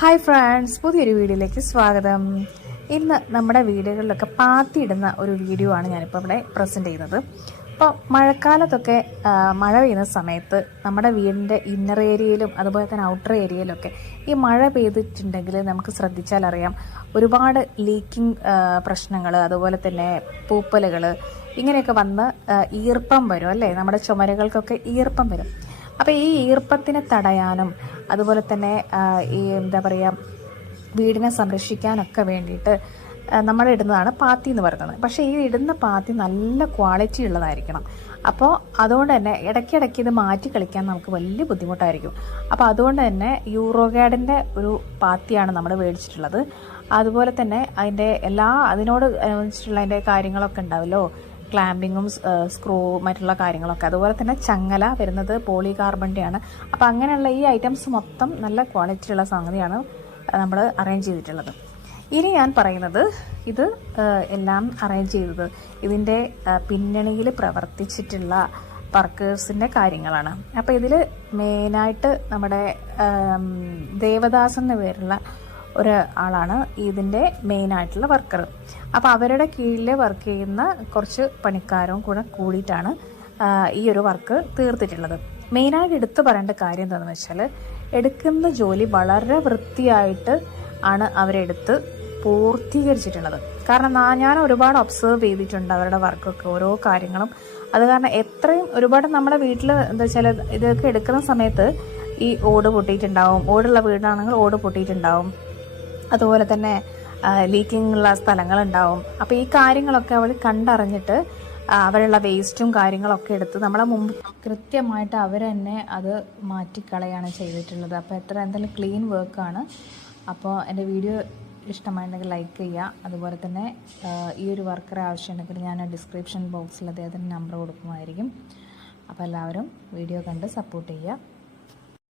Hi friends, പുതിയൊരു വീഡിയോയിലേക്ക് സ്വാഗതം. ഇന്ന് നമ്മുടെ വീടുകളിലൊക്കെ പാത്തിയിടുന്ന ഒരു വീഡിയോ ആണ് ഞാനിപ്പോൾ ഇവിടെ പ്രസൻറ്റ് ചെയ്യുന്നത്. അപ്പോൾ മഴക്കാലത്തൊക്കെ മഴ പെയ്യുന്ന സമയത്ത് നമ്മുടെ വീടിൻ്റെ ഇന്നർ ഏരിയയിലും അതുപോലെ തന്നെ ഔട്ടർ ഏരിയയിലൊക്കെ ഈ മഴ പെയ്തിട്ടുണ്ടെങ്കിൽ നമുക്ക് ശ്രദ്ധിച്ചാൽ അറിയാം ഒരുപാട് ലീക്കിംഗ് പ്രശ്നങ്ങൾ, അതുപോലെ തന്നെ പൂപ്പലുകൾ ഇങ്ങനെയൊക്കെ വന്ന് ഈർപ്പം വരും അല്ലേ, നമ്മുടെ ചുമരുകൾക്കൊക്കെ ഈർപ്പം വരും. അപ്പോൾ ഈ ഈർപ്പത്തിനെ തടയാനും അതുപോലെ തന്നെ ഈ എന്താ പറയുക വീടിനെ സംരക്ഷിക്കാനൊക്കെ വേണ്ടിയിട്ട് നമ്മൾ ഇടുന്നതാണ് പാത്തി എന്ന് പറയുന്നത്. പക്ഷേ ഈ ഇടുന്ന പാത്തി നല്ല ക്വാളിറ്റി ഉള്ളതായിരിക്കണം. അപ്പോൾ അതുകൊണ്ട് തന്നെ ഇടയ്ക്കിടയ്ക്ക് ഇത് മാറ്റി കളിക്കാൻ നമുക്ക് വലിയ ബുദ്ധിമുട്ടായിരിക്കും. അപ്പോൾ അതുകൊണ്ട് തന്നെ യൂറോഗാർഡിൻ്റെ ഒരു പാത്തിയാണ് നമ്മൾ മേടിച്ചിട്ടുള്ളത്. അതുപോലെ തന്നെ അതിൻ്റെ അതിനോട് അനുബന്ധിച്ചിട്ടുള്ള അതിൻ്റെ കാര്യങ്ങളൊക്കെ ഉണ്ടാവുമല്ലോ, ക്ലാമ്പിങ്ങും സ്ക്രൂ മറ്റുള്ള കാര്യങ്ങളൊക്കെ. അതുപോലെ തന്നെ ചങ്ങല വരുന്നത് പോളികാർബണിൻ്റെയാണ്. അപ്പോൾ അങ്ങനെയുള്ള ഈ ഐറ്റംസ് മൊത്തം നല്ല ക്വാളിറ്റിയുള്ള സംഗതിയാണ് നമ്മൾ അറേഞ്ച് ചെയ്തിട്ടുള്ളത്. ഇനി ഞാൻ പറയുന്നത് ഇത് എല്ലാം അറേഞ്ച് ചെയ്തത് ഇതിൻ്റെ പിന്നണിയിൽ പ്രവർത്തിച്ചിട്ടുള്ള വർക്കേഴ്സിൻ്റെ കാര്യങ്ങളാണ്. അപ്പോൾ ഇതിൽ മെയിനായിട്ട് നമ്മുടെ ദേവദാസ് എന്ന പേരുള്ള ഒരാളാണ് ഇതിൻ്റെ മെയിനായിട്ടുള്ള വർക്കർ. അപ്പോൾ അവരുടെ കീഴിൽ വർക്ക് ചെയ്യുന്ന കുറച്ച് പണിക്കാരും കൂടെ കൂടിയിട്ടാണ് ഈ ഒരു വർക്ക് തീർത്തിട്ടുള്ളത്. മെയിനായിട്ട് എടുത്തു പറയേണ്ട കാര്യം എന്താണെന്ന് വെച്ചാൽ, എടുക്കുന്ന ജോലി വളരെ വൃത്തിയായിട്ട് ആണ് അവരെടുത്ത് പൂർത്തീകരിച്ചിട്ടുള്ളത്. കാരണം ഞാൻ ഒരുപാട് ഒബ്സർവ് ചെയ്തിട്ടുണ്ട് അവരുടെ വർക്കൊക്കെ, ഓരോ കാര്യങ്ങളും. അത് കാരണം എത്രയും ഒരുപാട് നമ്മുടെ വീട്ടിൽ എന്താ വെച്ചാൽ ഇതൊക്കെ എടുക്കുന്ന സമയത്ത് ഈ ഓട് പൊട്ടിയിട്ടുണ്ടാവും, ഓടുള്ള വീടാണെങ്കിൽ ഓട് പൊട്ടിയിട്ടുണ്ടാവും, അതുപോലെ തന്നെ ലീക്കിംഗ് ഉള്ള സ്ഥലങ്ങളുണ്ടാവും. അപ്പോൾ ഈ കാര്യങ്ങളൊക്കെ അവർ കണ്ടറിഞ്ഞിട്ട് അവരുള്ള വേസ്റ്റും കാര്യങ്ങളൊക്കെ എടുത്ത് നമ്മളെ മുമ്പ് കൃത്യമായിട്ട് അവർ തന്നെ അത് മാറ്റിക്കളയാണ് ചെയ്തിട്ടുള്ളത്. അപ്പോൾ എന്തായാലും ക്ലീൻ വർക്കാണ്. അപ്പോൾ എൻ്റെ വീഡിയോ ഇഷ്ടമായിട്ടുണ്ടെങ്കിൽ ലൈക്ക് ചെയ്യുക. അതുപോലെ തന്നെ ഈ ഒരു വർക്കറെ ആവശ്യമുണ്ടെങ്കിൽ ഞാൻ ഡിസ്ക്രിപ്ഷൻ ബോക്സിൽ അദ്ദേഹത്തിൻ്റെ നമ്പർ കൊടുക്കുമായിരിക്കും. അപ്പോൾ എല്ലാവരും വീഡിയോ കണ്ട് സപ്പോർട്ട് ചെയ്യുക.